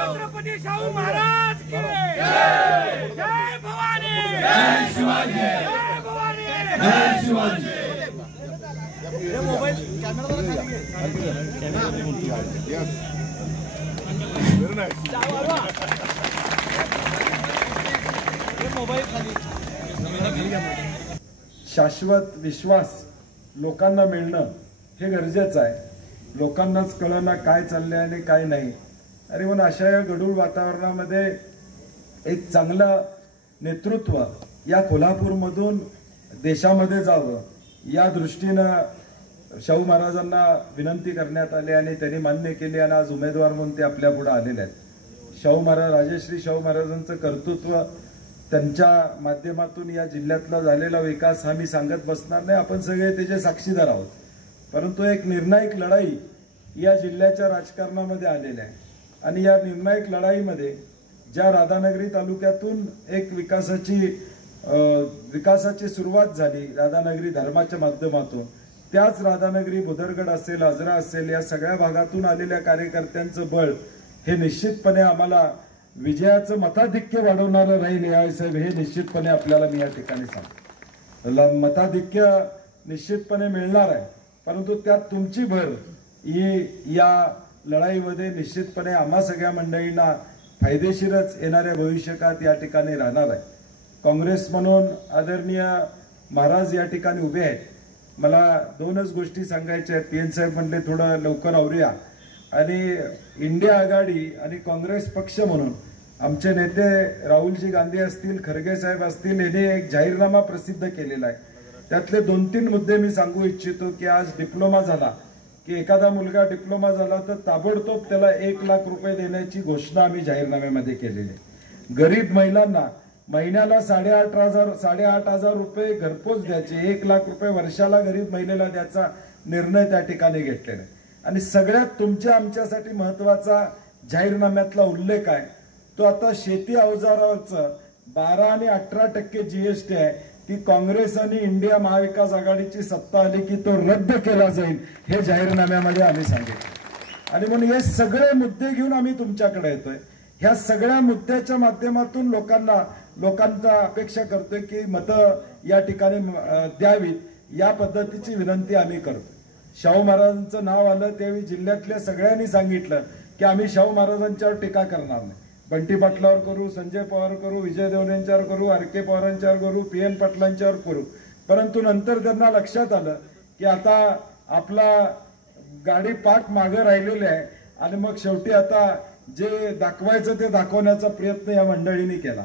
छत्रपती शाहू महाराज की जय। जय भवानी, जय शिवाजी, जय भवानी, जय शिवाजी। ये mobile camera जरा खाली घे। ये मोबाईल खाली। शाश्वत विश्वास लोकांना मिळणं हे गरजेचं आहे। लोकांनाच कळना काय चाललंय आणि काय नाही। आणि म्हणून अशा या गढूळ वातावरणामध्ये एक चांगलं नेतृत्व या कोल्हापूरमधून देशामध्ये जावं या दृष्टीनं शाहू महाराजांना विनंती करण्यात आली आणि त्यांनी मान्य केली आणि आज उमेदवार म्हणून ते आपल्या पुढे आलेले आहेत। शाहू महाराज, राजश्री शाहू महाराजांचं कर्तृत्व, त्यांच्या माध्यमातून या जिल्ह्यातला झालेला विकास हा मी सांगत बसणार नाही, आपण सगळे त्याचे साक्षीदार आहोत। परंतु एक निर्णायक लढाई या जिल्ह्याच्या राजकारणामध्ये आलेली आहे आणि या निर्णायक लढाईमध्ये ज्या राधानगरी तालुक्यातून एक विकासाची सुरुवात झाली राधानगरी धर्माच्या माध्यमातून, त्याच राधानगरी, बुधरगड असेल, आजरा असेल, या सगळ्या भागातून आलेल्या कार्यकर्त्यांचं बळ हे निश्चितपणे आम्हाला विजयाचं मताधिक्य वाढवणारं राहील यासाहेब, हे निश्चितपणे आपल्याला मी या ठिकाणी सांगतो। मताधिक्य निश्चितपणे मिळणार आहे, परंतु त्यात तुमची भर ही या लढाईमध्ये निश्चितपणे आम्हा सगळ्या मंडळींना फायदेशीरच येणाऱ्या भविष्यकाळात या ठिकाणी राहणार आहे। काँग्रेस म्हणून आदरणीय महाराज या ठिकाणी उभे आहेत। मला दोनच गोष्टी सांगायच्या आहेत। पीएन साहेब म्हणले थोडं लवकर आवरूया, आणि इंडिया आघाडी आणि काँग्रेस पक्ष म्हणून आमचे नेते राहुलजी गांधी असतील, खरगे साहेब असतील, यांनी एक जाहीरनामा प्रसिद्ध केलेला आहे। त्यातले 2-3 मुद्दे मी सांगू इच्छितो की आज डिप्लोमा झाला की एखादा मुलगा डिप्लोमा झाला तर ताबडतोब त्याला 1 लाख रुपये देण्याची घोषणा आम्ही जाहीरनाम्यामध्ये केलेली आहे। गरीब महिलांना महिन्याला 8,500 रुपये घरपोच द्यायचे, 1 लाख रुपये वर्षाला गरीब महिलेला द्यायचा निर्णय त्या ठिकाणी घेतलेला आहे। आणि सगळ्यात तुमच्या आमच्यासाठी महत्वाचा जाहीरनाम्यातला उल्लेख आहे तो आता शेती अवजारावरचं 12 आणि 18% जीएसटी आहे, ती काँग्रेस आणि इंडिया महाविकास आघाडीची सत्ता आली की तो रद्द केला जाईल, हे जाहीरनाम्यामध्ये आम्ही सांगितलं। आणि म्हणून हे सगळे मुद्दे घेऊन आम्ही तुमच्याकडे येतोय। ह्या सगळ्या मुद्द्याच्या माध्यमातून लोकांचा अपेक्षा करतोय की मतं या ठिकाणी द्यावीत, या पद्धतीची विनंती आम्ही करतो। शाहू महाराजांचं नाव आलं त्यावेळी जिल्ह्यातल्या सगळ्यांनी सांगितलं की आम्ही शाहू महाराजांच्यावर टीका करणार नाही। बंटी पाटलावर करू, संजय पवार करू, विजय देवरेंच्यावर करू, आर.के. पवारांच्यावर करू, पी.एन. पाटलांच्यावर करू, परंतु नंतर त्यांना लक्षात आलं की आता आपला गाडी पाठ मागे राहिलेली आहे आणि मग शेवटी आता जे दाखवायचं ते दाखवण्याचा प्रयत्न या मंडळींनी केला।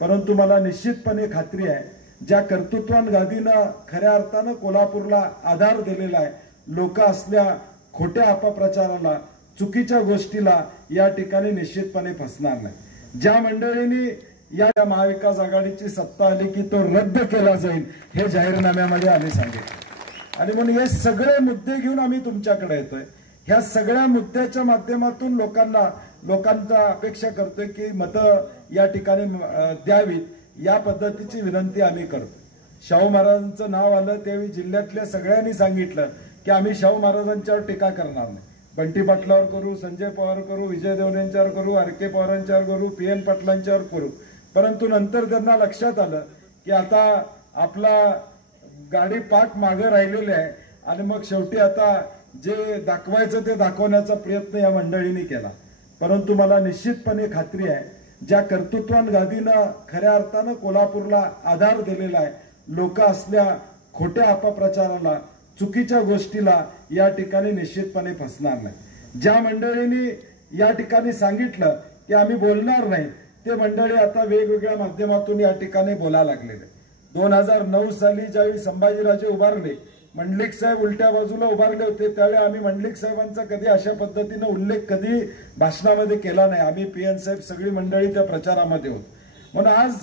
परंतु मला निश्चितपणे खात्री आहे, ज्या कर्तृत्वान गादीनं खऱ्या अर्थानं कोल्हापूरला आधार दिलेला आहे, लोक असल्या खोट्या अपप्रचाराला, चुकीच्या गोष्टीला या ठिकाणी निश्चितपणे फसणार नाही। ज्या मंडळींनी या महाविकास आघाडीची सत्ता आली की तो रद्द केला जाईल, हे जाहीरनाम्यामध्ये आम्ही सांगितलं। आणि म्हणून हे सगळे मुद्दे घेऊन आम्ही तुमच्याकडे येतोय। ह्या सगळ्या मुद्द्याच्या माध्यमातून लोकांचा अपेक्षा करतोय की मतं या ठिकाणी द्यावीत, या पद्धतीची विनंती आम्ही करतो। शाहू महाराजांचं नाव आलं त्यावेळी जिल्ह्यातल्या सगळ्यांनी सांगितलं की आम्ही शाहू महाराजांच्यावर टीका करणार नाही। बंटी पाटलावर करू, संजय पवार करू, विजय देवरेंच्यावर करू, आर.के. पवारांच्यावर करू, पी.एन. पाटलांच्यावर करू, परंतु नंतर त्यांना लक्षात आलं की आता आपला गाडी पाठ मागे राहिलेली आहे आणि मग शेवटी आता जे दाखवायचं ते दाखवण्याचा प्रयत्न या मंडळींनी केला। परंतु मला निश्चितपणे खात्री आहे, ज्या कर्तृत्वान गादीनं खऱ्या अर्थानं कोल्हापूरला आधार दिलेला आहे, लोक असल्या खोट्या अपप्रचाराला, चुकीच्या गोष्टीला या ठिकाणी निश्चितपणे फसणार नाही। ज्या मंडळींनी या ठिकाणी सांगितलं की आम्ही बोलणार नाही, ते मंडळी आता वेगवेगळ्या माध्यमातून या ठिकाणी बोलायला लागलेले। 2009 साली ज्यावेळी संभाजीराजे उभारले, मंडलिक साहेब उलट्या बाजूला उभारले होते, त्यावेळी आम्ही मंडलिक साहेबांचा कधी अशा पद्धतीने उल्लेख कधी भाषणामध्ये केला नाही। आम्ही पी.एन. साहेब सगळी मंडळी त्या प्रचारामध्ये होतो। म्हणून आज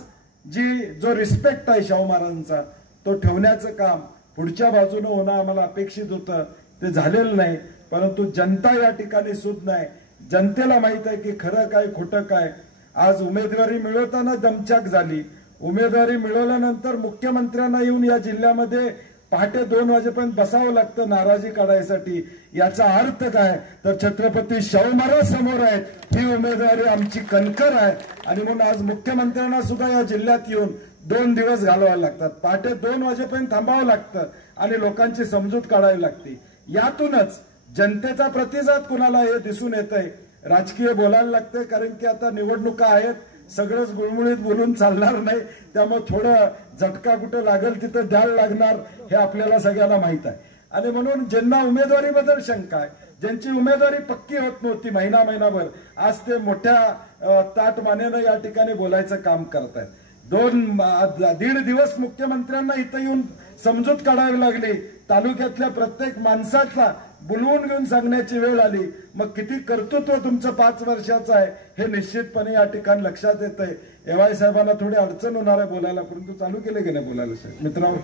जो रिस्पेक्ट आहे शाहू महाराजांचा, तो ठेवण्याचं काम पुढच्या बाजूने होणं आम्हाला अपेक्षित होतं, ते झालेलं नाही। परंतु जनता या ठिकाणी सुद्धा नाही, जनतेला माहित आहे की खरं काय खोटं काय। आज उमेदवारी मिळवताना दमछाक झाली, उमेदवारी मिळवल्यानंतर मुख्यमंत्र्यांना येऊन या जिल्ह्यामध्ये पहाटे 2 वाजेपर्यंत बसावं लागतं नाराजी काढायसाठी. याचा अर्थ काय तर छत्रपती शाहू महाराज समोर आहेत, ही उमेदवारी आमची कणकर आहे. आणि म्हणून आज मुख्यमंत्र्यांना सुद्धा या जिल्ह्यात येऊन 2 दिवस घालवावे लागतात. पहाटे 2 वाजेपर्यंत थांबावं लागतं आणि लोकांची समजूत काढावी लागते. यातूनच जनतेचा प्रतिसाद कुणाला हे दिसून येतंय. राजकीय बोलायला लागतंय कारण की आता निवडणुका आहेत, सगळंच गुळमुळीत बोलून चालणार नाही. त्यामुळे थोडं झटका कुठं लागेल तिथं द्यायला लागणार हे आपल्याला सगळ्यांना माहित आहे. आणि म्हणून ज्यांना उमेदवारीबद्दल शंका आहे, ज्यांची उमेदवारी पक्की होत नव्हती महिनाभर, आज ते मोठ्या ताटमानेनं या ठिकाणी बोलायचं काम करत आहेत. 1.5 दिवस मुख्यमंत्र्यांना इथं येऊन समजूत काढावी लागली. तालुक्यातल्या प्रत्येक माणसाचा बोलवून घेऊन सांगण्याची वेळ आली. मग किती कर्तृत्व तुमचं 5 वर्षाचं आहे हे निश्चितपणे या ठिकाणी लक्षात येतंय. एवाय साहेबांना थोडी अडचण होणार आहे बोलायला, परंतु चालू केले की नाही बोलायला साहेब मित्रांनो.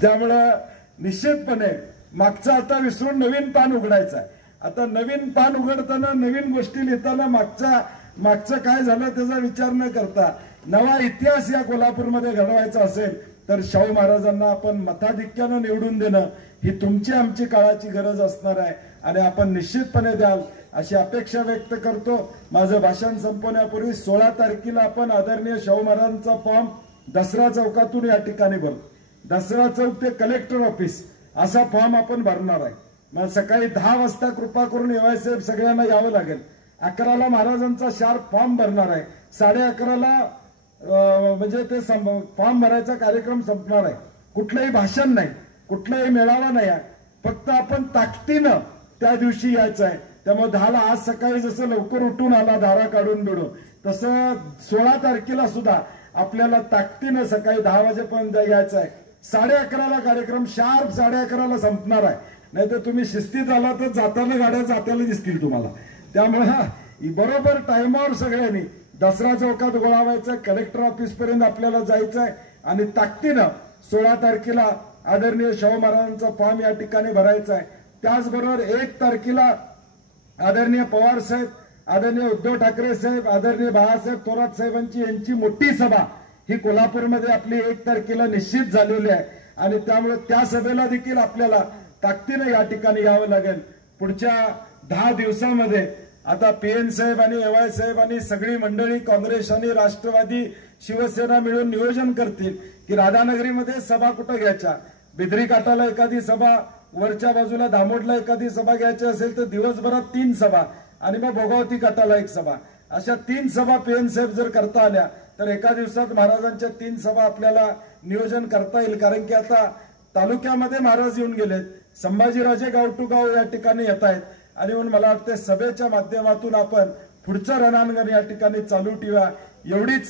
त्यामुळं निश्चितपणे मागचं आता विसरून नवीन पान उघडायचं आहे. आता नवीन पान उघडताना नवीन गोष्टी लिहिताना मागचं काय झालं त्याचा विचार न करता नवा इतिहास या कोल्हापूरमध्ये घडवायचा असेल तर शाहू महाराजांना आपण मताधिक्यानं निवडून देणं ही तुमची आमची काळाची गरज असणार आहे. आणि आपण निश्चितपणे द्याल अशी अपेक्षा व्यक्त करतो. माझं भाषण संपवण्यापूर्वी 16 तारखेला आपण आदरणीय शाहू महाराजांचा फॉर्म दसरा चौकातून या ठिकाणी भरू. दसरा चौक ते कलेक्टर ऑफिस असा फॉर्म आपण भरणार आहे. मग सकाळी 10 वाजता कृपा करून साहेब सगळ्यांना यावं लागेल. 11ला महाराजांचा शार्प फॉर्म भरणार आहे. 11:30ला म्हणजे ते फॉर्म भरायचा कार्यक्रम संपणार आहे. कुठलंही भाषण नाही, कुठलाही मेळावा नाही, फक्त आपण ताकदीनं त्या दिवशी यायचं आहे. त्यामुळे 10ला आज सकाळी जसं लवकर उठून आला दारा काढून बिडून तसं 16 तारखेला सुद्धा आपल्याला ताकदीनं सकाळी 10 वाजेपर्यंत यायचं आहे. 11:30ला कार्यक्रम शार्प 11:30ला संपणार आहे. नाहीतर तुम्ही शिस्तीत आला तर जाताना गाड्या जाताना दिसतील तुम्हाला. त्यामुळे बरोबर टाइमावर सगळ्यांनी दसरा चौकात गोळा व्हायचं, कलेक्टर ऑफिस पर्यंत आपल्याला जायचं आहे आणि ताकदीनं 16 तारखेला आदरणीय शाहू महाराजांचा फॉर्म या ठिकाणी भरायचा आहे. त्याचबरोबर 1 तारखेला आदरणीय पवार साहेब, आदरणीय उद्धव ठाकरे साहेब, आदरणीय बाळासाहेब थोरात साहेबांची यांची मोठी सभा ही कोल्हापूरमध्ये आपली 1 तारखेला निश्चित झालेली आहे. आणि त्यामुळे त्या सभेला देखील आपल्याला ताकदीनं या ठिकाणी यावं लागेल. पुढच्या 10 दिवसांमध्ये आता PN साहेब आणि AY साहेब आणि सगळी मंडळी काँग्रेस आणि राष्ट्रवादी शिवसेना मिळून नियोजन करतील की राधानगरीमध्ये सभा कुठं घ्यायच्या. बिद्री काठाला एखादी सभा, वरच्या बाजूला दामोडला एखादी सभा घ्यायची असेल तर दिवसभरात 3 सभा आणि मग भोगावती काठाला 1 सभा, अशा 3 सभा PN साहेब जर करता आल्या तर एका दिवसात महाराजांच्या 3 सभा आपल्याला नियोजन करता येईल. कारण की आता तालुक्यामध्ये महाराज येऊन गेलेत, संभाजीराजे गाव टू गाव या ठिकाणी येत आहेत. आणि म्हणून मला वाटतं सभेच्या माध्यमातून आपण पुढचं रणांगण या ठिकाणी चालू ठेवा एवढीच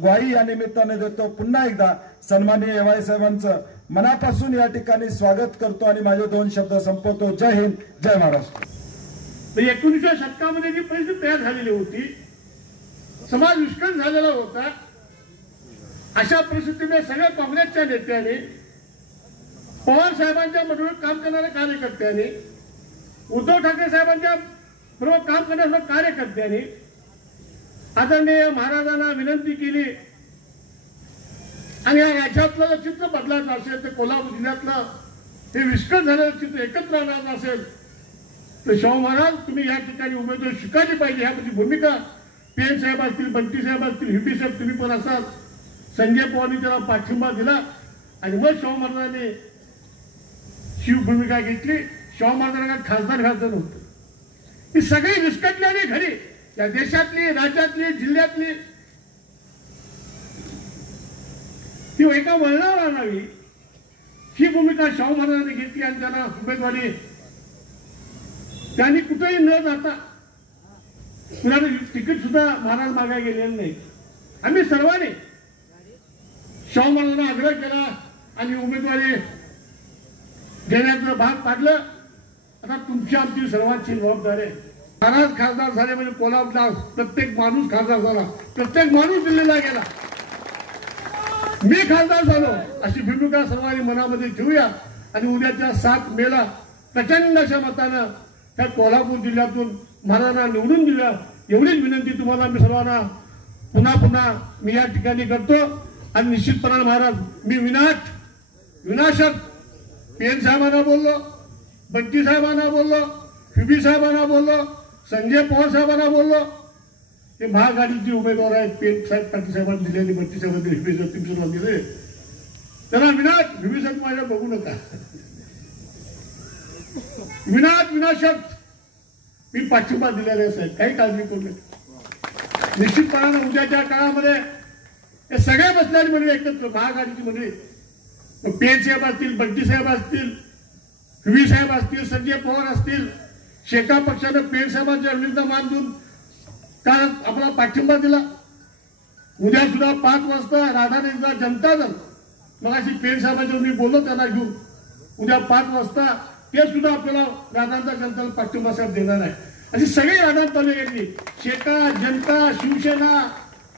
ग्वाही या निमित्ताने देतो. पुन्हा एकदा सन्माननीय AY साहेबांचं मनापासून या ठिकाणी स्वागत करतो आणि माझे 2 शब्द संपवतो. जय हिंद, जय महाराष्ट्र. 19व्या शतकामध्ये जी परिस्थिती तयार झालेली होती, समाज विस्कळीत झालेला होता, अशा परिस्थितीमध्ये सगळ्या काँग्रेसच्या नेत्याने, पवार साहेबांच्या बरोबर काम करणाऱ्या कार्यकर्त्यांनी, उद्धव ठाकरे साहेबांच्या बरोबर काम करणाऱ्या कार्यकर्त्यांनी आदरणीय महाराजांना विनंती केली. आणि या राज्यातलं जर चित्र बदलायचं असेल तर कोल्हापूर जिल्ह्यातलं हे विस्कळीत झालेलं चित्र एकत्र आणायचं असेल तर शाहू महाराज तुम्ही या ठिकाणी उमेदवारी स्वीकारली पाहिजे. ह्याची भूमिका PN साहेब असतील, बंटी साहेब असतील, हिपी साहेब तुम्ही पण असाल. संजय पवारनी त्याला पाठिंबा दिला आणि मग शाहू महाराजांनी शिव भूमिका घेतली. शाहू महाराजांना खासदार व्हायचं नव्हतं. ही सगळी विस्कटलेली घडी या देशातली, राज्यातली, जिल्ह्यातली ती एका वळणावर आणावी ही भूमिका शाहू महाराजांनी घेतली. आणि त्यांना उमेदवारी त्यांनी कुठेही न जाता कुणाला तिकीट सुद्धा महाराज मागायला गेलेले नाही. आम्ही सर्वांनी शाहू महाराजांना आग्रह केला आणि उमेदवारी घेण्याचं भाग पाडलं. आता तुमची आमची सर्वांची जबाबदारी आहे. महाराज खासदार झाले म्हणजे कोल्हापूरला प्रत्येक माणूस खासदार झाला, प्रत्येक माणूस दिल्लीला गेला. मी खासदार झालो अशी भूमिका सर्वांनी मनामध्ये ठेवूया आणि उद्याच्या 7 मेला प्रचंड अशा मतानं त्या कोल्हापूर जिल्ह्यातून महाराजांना निवडून दिलं. एवढीच विनंती तुम्हाला मी सर्वांना पुन्हा मी या ठिकाणी करतो. आणि निश्चितपणाने महाराज मी विनाशक PN साहेबांना बोललो, बंटी साहेबांना बोललो, FB साहेबांना बोललो, संजय पवार साहेबांना बोललो. हे महाआघाडीचे उमेदवार आहेत, PN साहेब पाटील साहेबांनी दिलेली, बंटी साहेबांनी FB साहेब दिले. त्यांना FB साहेब माझ्या बघू नका. विनाशक मी पाठिंबा दिलेला आहे, काही काळजी करू नका. निश्चितपणाने उद्याच्या काळामध्ये हे सगळे बसलेली मंडळी एकत्र, महाआघाडीची मंडळी, PN साहेब असतील, बंटी साहेब असतील, FB साहेब असतील, संजय पवार असतील, शेका पक्षानं PN साहेबांच्या विरुद्ध मान देऊन काल आपला पाठिंबा दिला. उद्या सुद्धा 5 वाजता राधानगरीचा जनता दल, मग अशी PN साहेबांच्या मी बोललो त्यांना घेऊन, उद्या 5 वाजता ते सुद्धा आपल्याला राधानगरचा जनता पाठिंबा साहेब देणार आहे. अशी सगळी राधानगर तालुक्यातली शेका, जनता, शिवसेना,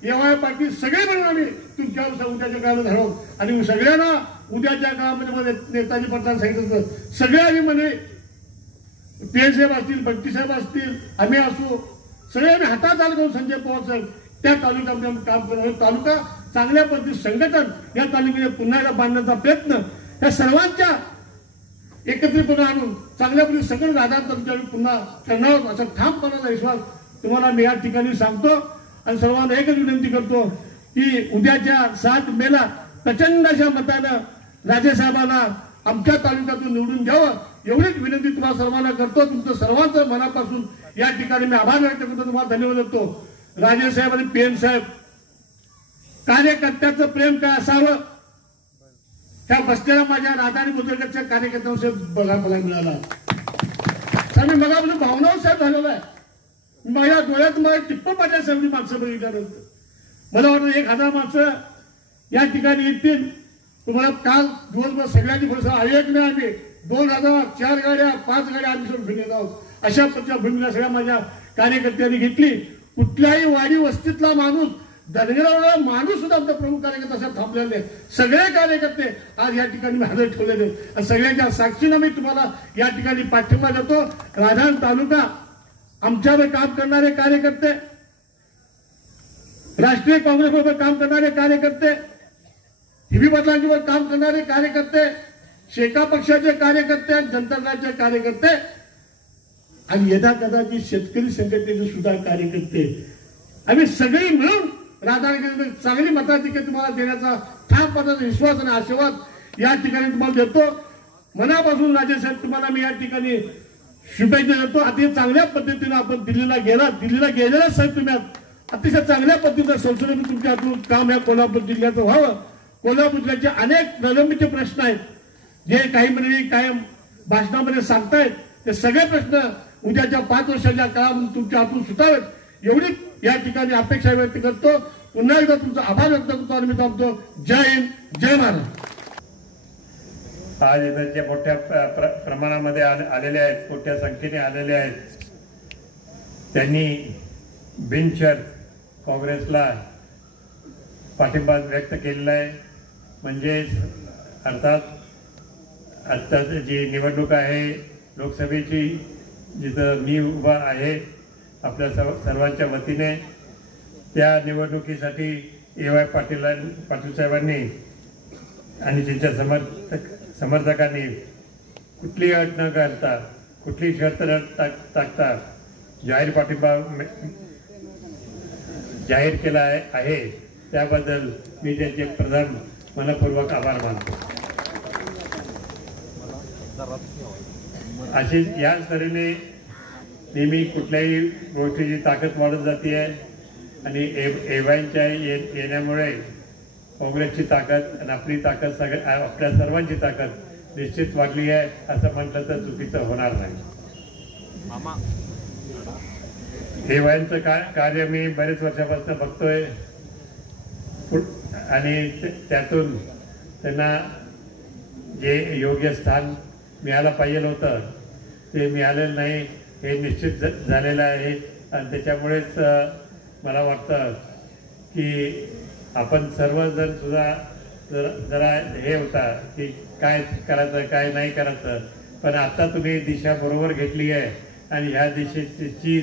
EY पाटील सगळे म्हणून आम्ही तुमच्या उद्याच्या काळात घडवू आणि सगळ्यांना उद्याच्या काळामध्ये नेताजी पटलांनी सांगितलं सगळे आम्ही म्हणे PN साहेब असतील, बंटी साहेब असतील, आम्ही असू, सगळे आम्ही हातात आलो करून संजय पवार साहेब त्या तालुक्यामध्ये काम करणार. तालुका चांगल्या पद्धतीने संघटन या तालुक्याने पुन्हा एकदा बांधण्याचा प्रयत्न त्या सर्वांच्या एकत्रितपणे आणून चांगल्या पद्धतीने सगळं राधानगर तालुक्यात पुन्हा करणार असा ठामपणाचा विश्वास तुम्हाला मी या ठिकाणी सांगतो. आणि सर्वांना एकच विनंती करतो की उद्याच्या 7 मेला प्रचंड अशा मतानं राजेसाहेबांना आमच्या तालुक्यातून निवडून द्यावं एवढीच विनंती तुम्हाला सर्वांना करतो. तुमचं सर्वांचं मनापासून या ठिकाणी मी आभार व्यक्त करतो, तुम्हाला धन्यवाद देतो. राजेसाहेब आणि PN साहेब कार्यकर्त्याचं प्रेम काय असावं त्या बसलेल्या माझ्या राधानी बुद्रुकच्या कार्यकर्त्यांना बघायला मिळाला. मी मगापासून भावनावर साहेब झालेला आहे. माझ्या डोळ्यात मला टिप्प पाट्या साहेबांनी माणसं बघितल्यानंतर मला वाटतं 1000 माणसं या ठिकाणी येतील. तुम्हाला काल दिवसभर सगळ्यांनी एक नाही आम्ही 2000 4 गाड्या 5 गाड्या आम्ही सोडून फिरत आहोत. अशा प्रकारच्या भूमिका सगळ्या माझ्या कार्यकर्त्यांनी घेतली. कुठल्याही वाडी वस्तीतला माणूस, धनगरावला माणूस सुद्धा आमचा प्रमुख कार्यकर्ता अशा थांबलेले सगळे कार्यकर्ते आज या ठिकाणी हजर ठेवलेले आणि सगळ्यांच्या साक्षीनं मी तुम्हाला या ठिकाणी पाठिंबा देतो. राधानगर तालुका आमच्यावर काम करणारे कार्यकर्ते, राष्ट्रीय काँग्रेसबरोबर काम करणारे कार्यकर्ते, हिबी बदलांवर काम करणारे कार्यकर्ते, शेका पक्षाचे कार्यकर्ते, जनता दलाचे कार्यकर्ते आणि यदा कदाचित शेतकरी संघटनेचे सुद्धा कार्यकर्ते आम्ही सगळी मिळून राधानगर चांगली मताधिक्य तुम्हाला देण्याचा ठाम पदाचा विश्वास आणि आशीर्वाद या ठिकाणी तुम्हाला देतो. मनापासून राजेसाहेब तुम्हाला मी या ठिकाणी शुभेच्छा देतो. अतिशय चांगल्या पद्धतीने आपण दिल्लीला गेलेला साहेब तुम्ही अतिशय चांगल्या पद्धतीने संसदेने तुमच्या हातून काम या कोल्हापूर जिल्ह्याचं व्हावं. कोल्हापूर जिल्ह्याचे अनेक प्रलंबित प्रश्न आहेत जे काही मंडळी कायम भाषणामध्ये सांगतायत, ते सगळे प्रश्न उद्याच्या 5 वर्षाच्या काळामध्ये तुमच्या हातून सुटावेत एवढी या ठिकाणी अपेक्षा व्यक्त करतो. पुन्हा एकदा तुमचा आभार व्यक्त करतो आणि मी थांबतो. जय हिंद, जय महाराष्ट्र. आज इथं जे मोठ्या प्रमाणामध्ये आलेले आहेत, मोठ्या संख्येने आलेले आहेत, त्यांनी बिनशर्त काँग्रेसला पाठिंबा व्यक्त केलेला आहे. म्हणजे अर्थात आता जी निवडणूक आहे लोकसभेची, जिथं मी उभा आहे आपल्या सर्वांच्या वतीने, त्या निवडणुकीसाठी EY पाटील साहेबांनी आणि त्यांच्या समर्थकांनी कुठलीही अट न करता, कुठली शर्त न टाकता जाहीर पाठिंबा जाहीर केला आहे. त्याबद्दल मी त्यांचे प्रथम मनपूर्वक आभार मानतो. अशीच याच तऱ्हेने नेहमी कुठल्याही गोष्टीची ताकद वाढत जाते आहे आणि EYच्या येण्यामुळे काँग्रेसची ताकद आणि आपली ताकद आपल्या सर्वांची ताकद निश्चित वाढली आहे असं म्हटलं तर चुकीचं होणार नाही. EYचं कार्य मी बरेच वर्षापासून बघतोय आणि त्यातून त्यांना जे योग्य स्थान मिळायला पाहिजे होतं ते मिळालेलं नाही हे निश्चित झालेलं आहे. आणि त्याच्यामुळेच मला वाटतं की आपण सर्वजण सुद्धा जरा हे होता की काय करायचं काय नाही करायचं, पण आता तुम्ही दिशा बरोबर घेतली आहे आणि ह्या दिशेची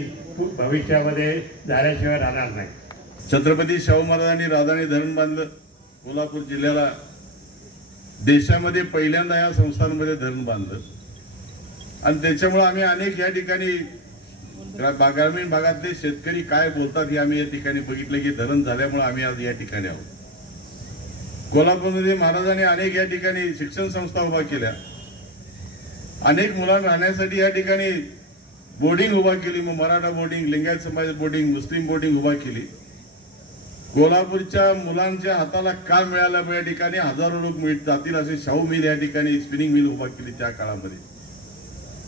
भविष्यामध्ये झाल्याशिवाय राहणार नाही. छत्रपती शाहू महाराजांनी राधानी धरण बांधलं, कोल्हापूर जिल्ह्याला देशामध्ये पहिल्यांदा या संस्थांमध्ये धरण बांधलं आणि त्याच्यामुळे आम्ही अनेक या ठिकाणी ग्रामीण भागातले शेतकरी काय बोलतात हे आम्ही या ठिकाणी बघितलं की धरण झाल्यामुळे आम्ही आज या ठिकाणी आहोत. कोल्हापूरमध्ये महाराजांनी अनेक या ठिकाणी शिक्षण संस्था उभा केल्या, अनेक मुलांना राहण्यासाठी या ठिकाणी बोर्डिंग उभा केली. मग मराठा बोर्डिंग, लिंगायत समाज बोर्डिंग, मुस्लिम बोर्डिंग उभा केली. कोल्हापूरच्या मुलांच्या हाताला काम मिळालं या ठिकाणी हजारो लोक जातील असे शाहू मिल या ठिकाणी स्पिनिंग मिल उभा केली. त्या काळामध्ये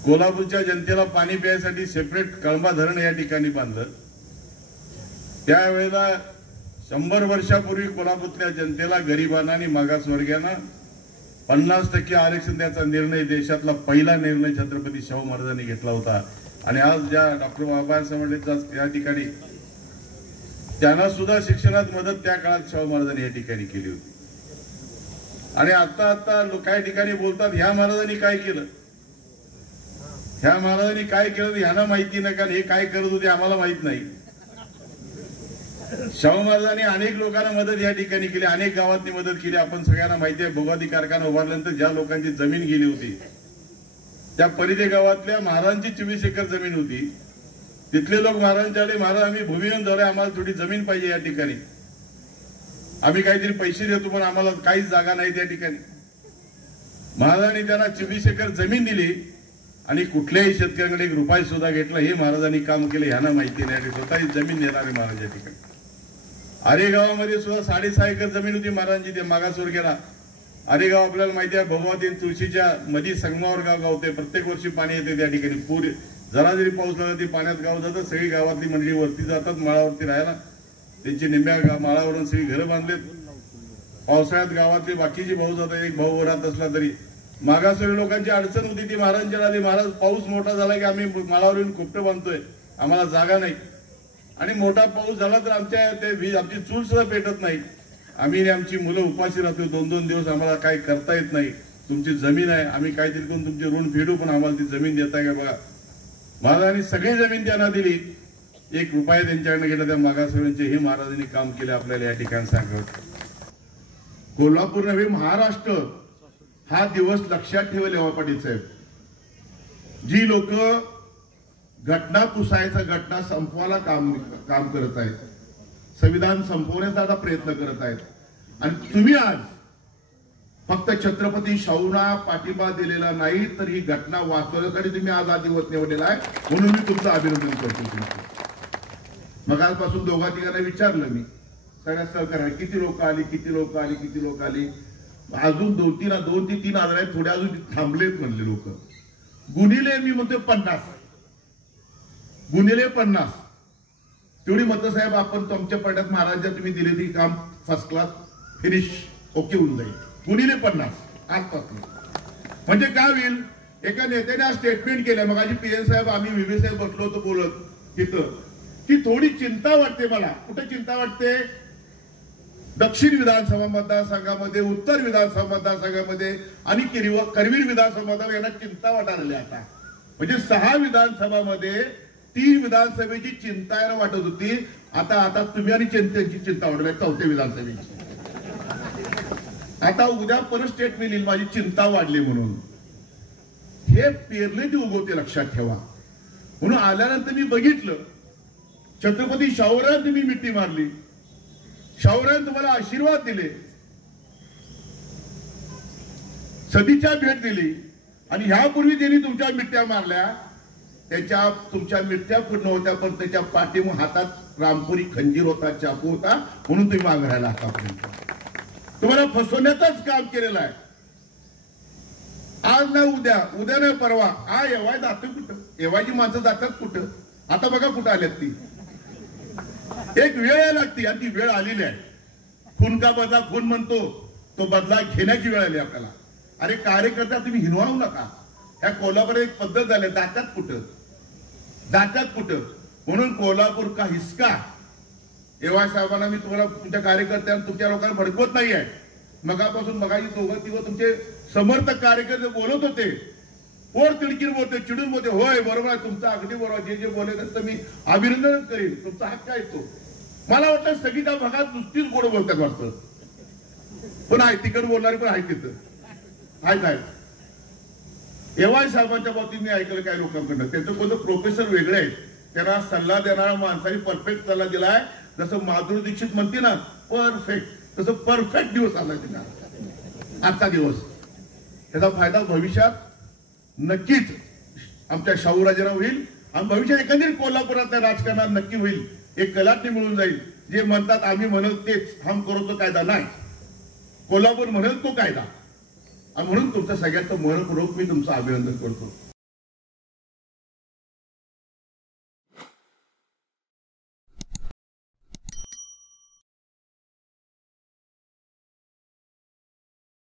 कोल्हापूरच्या जनतेला पाणी प्यायसाठी सेपरेट कळंबा धरण या ठिकाणी बांधलं. त्यावेळेला 100 वर्षापूर्वी कोल्हापूरच्या जनतेला, गरिबांना आणि मागासवर्गीयांना 50% आरक्षण द्यायचा निर्णय, देशातला पहिला निर्णय छत्रपती शाहू महाराजांनी घेतला होता. आणि आज ज्या डॉक्टर बाबासाहेब आंबेडकर या ठिकाणी त्यांना सुद्धा शिक्षणात मदत त्या काळात शाहू महाराजांनी या ठिकाणी केली होती. आणि आता काही ठिकाणी बोलतात ह्या महाराजांनी काय केलं, ह्या महाराजांनी काय केलं ह्यांना माहिती नाही, कारण हे काय करत होते आम्हाला माहित नाही. शाहू महाराजांनी अनेक लोकांना मदत या ठिकाणी केली, अनेक गावातली मदत केली. आपण सगळ्यांना माहिती आहे, भोगादी कारखाना उभारल्यानंतर ज्या लोकांची जमीन गेली होती त्या परिधे गावातल्या महाराजांची 24 एकर जमीन होती. तिथले लोक महाराजांच्या आले, महाराज आम्ही भूमिहीन झालोय, आम्हाला थोडी जमीन पाहिजे या ठिकाणी, आम्ही काहीतरी पैसे देतो पण आम्हाला काहीच जागा नाही त्या ठिकाणी. महाराजांनी त्यांना 24 एकर जमीन दिली आणि कुठल्याही शेतकऱ्याकडे 1 रुपया सुद्धा घेतला. हे महाराजांनी काम केलं, ह्यांना माहिती नाही. स्वतःही जमीन देणारे महाराज या ठिकाणी. आरे गावामध्ये सुद्धा 6.5 एकर जमीन होती महाराजांची, ते मागासवर्गीयाला. आरे गाव आपल्याला माहिती आहे, भगवती तुळशीच्या मध्ये संगमावर गाव गावते, प्रत्येक वर्षी पाणी येते त्या ठिकाणी. पूर जरा जरी पाऊस लागला ती पाण्यात गाव जातात. सगळी गावातली मंडळी वरती जातात माळावरती राहायला. त्यांची निम्म्या माळावरून सगळी घरं बांधलेत. पावसाळ्यात गावातले बाकीचे भाऊ जातात, एक भाऊ वरात असला तरी. मागासवर्गीय लोकांची अडचण होती ती महाराजांच्या आली. महाराज पाऊस मोठा झाला की आम्ही माळावर येऊन खोपटं बांधतोय, आम्हाला जागा नाही. आणि मोठा पाऊस झाला तर आमची चूल सुद्धा पेटत नाही. आम्ही आमची मुलं उपाशी राहतो 2-2 दिवस, आम्हाला काही करता येत नाही. तुमची जमीन आहे, आम्ही काहीतरी करून तुमचे ऋण फेडू, पण आम्हाला ती जमीन देताय का बघा. महाराजांनी सगळी जमीन त्यांना दिली, 1 रुपया त्यांच्याकडे गेला त्या मागासवर्गीयांचे. हे महाराजांनी काम केले आपल्याला या ठिकाणी सांगत. कोल्हापूर नव्हे महाराष्ट्र हा दिवस लक्षात ठेवले लेवा पाटील साहेब. जी लोक घटना पुसायचा, घटना संपवायला काम करत आहेत, संविधान संपवण्याचा प्रयत्न करत आहेत, आणि तुम्ही आज फक्त छत्रपती शाहूंना पाठिंबा दिलेला नाही तर ही घटना वाचवण्यासाठी तुम्ही आज हा दिवस निवडलेला आहे, म्हणून मी तुमचं अभिनंदन करतो. मग आजपासून 2-3 विचारलं मी सगळ्या सहकार्य, किती लोक आली, किती लोक आली, किती लोक आली. अजून 2 ते 3 हजार आहेत, थोडे अजून थांबलेत म्हणले लोक. गुणिले मी म्हणतो 50, गुणिले 50 तेवढी मतं साहेब आपण तुमच्या पड्यात महाराजा तुम्ही दिले ती काम फर्स्ट क्लास फिनिश ओके होऊन जाईल. गुणिले 50 आजपासून म्हणजे काय होईल. एका नेत्याने आज स्टेटमेंट केलं, मग आधी पीएन साहेब आम्ही व्हीव्ही साहेब बसलो होतो बोलत तिथं, की थोडी चिंता वाटते मला. कुठे चिंता वाटते? दक्षिण विधानसभा मतदारसंघामध्ये, उत्तर विधानसभा मतदारसंघामध्ये आणि करवीर विधानसभा मतदार यांना चिंता वाटायला. आता म्हणजे 6 विधानसभामध्ये 3 विधानसभेची चिंता यांना वाटत होती. आता तुम्ही आणि जनतेची चिंता वाटत आहे 4थ्या विधानसभेची. आता उद्या परत स्टेटमेंट येईल माझी चिंता वाढली म्हणून. हे पेरले ती उगवते, लक्षात ठेवा. म्हणून आल्यानंतर मी बघितलं छत्रपती शाहूरावांनी तुम्ही मिठी मारली, शाहूरावांनी तुम्हाला आशीर्वाद दिले, सदिच्छा भेट दिली, आणि ह्यापूर्वी त्यांनी तुमच्या मिठ्या मारल्या. तुमच्या मिठ्या पूर्ण होत्या, पण त्याच्या पाठीमुळे हातात रामपुरी खंजीर होता, चाकू होता, म्हणून तुम्ही मागे राहिला. आतापर्यंत तुम्हाला फसवण्याचंच काम केलेलं आहे. आज नाही उद्या नाही परवा. एवाय जातं कुठं? एवायची माणसं जातात कुठं? आता बघा कुठं आल्यात ती. एक वेळ यायला लागते आणि ती वेळ आलेली आहे. खून का बदला खून म्हणतो, तो बदला घेण्याची वेळ आली आपल्याला. अरे कार्यकर्ता तुम्ही हिनवावू नका. ह्या कोल्हापूर एक पद्धत झाली, जातात कुठं म्हणून कोल्हापूर का हिसका. एवाय साहेबांना मी तुम्हाला तुमच्या कार्यकर्त्यांना तुमच्या लोकांना भडकवत नाही आहे. मगापासून बघायची 2-3 तुमचे समर्थक कार्यकर्ते बोलत होते, पोर तिडकीर बोलते, चिडून बोलते. होय बरोबर आहे तुमचं, अगदी बरोबर. जे बोलले तर मी अभिनंदनच करेन, तुमचा हक्क आहे तो. मला वाटतं सगळी त्या भागात नुसतीच गोड बोलतात वाटतं. पण आहे तिकड बोलणारे पण आहेत तिथं आहेत. एवाय साहेबांच्या बाबतीत मी ऐकलं काही लोकांकडनं, त्यांचं कोणतं प्रोफेसर वेगळे आहेत, त्यांना सल्ला देणारा माणसाने परफेक्ट सल्ला दिलाय. जसं माधुरी दीक्षित म्हणते ना परफेक्ट, तसं परफेक्ट दिवस आला तिला आजचा दिवस. त्याचा फायदा भविष्यात नक्कीच आमच्या शाहूराजांना होईल आणि भविष्यात एकंदरीत कोल्हापुरातल्या राजकारणात नक्की होईल. एक कलाटणी मिळून जाईल. जे म्हणतात आम्ही म्हणत तेच, हम करो तो कायदा नाही, कोल्हापूर म्हणत तो कायदा. म्हणून तुमच्या सगळ्यांचं मनपूर्वक मी तुमचं अभिनंदन करतो.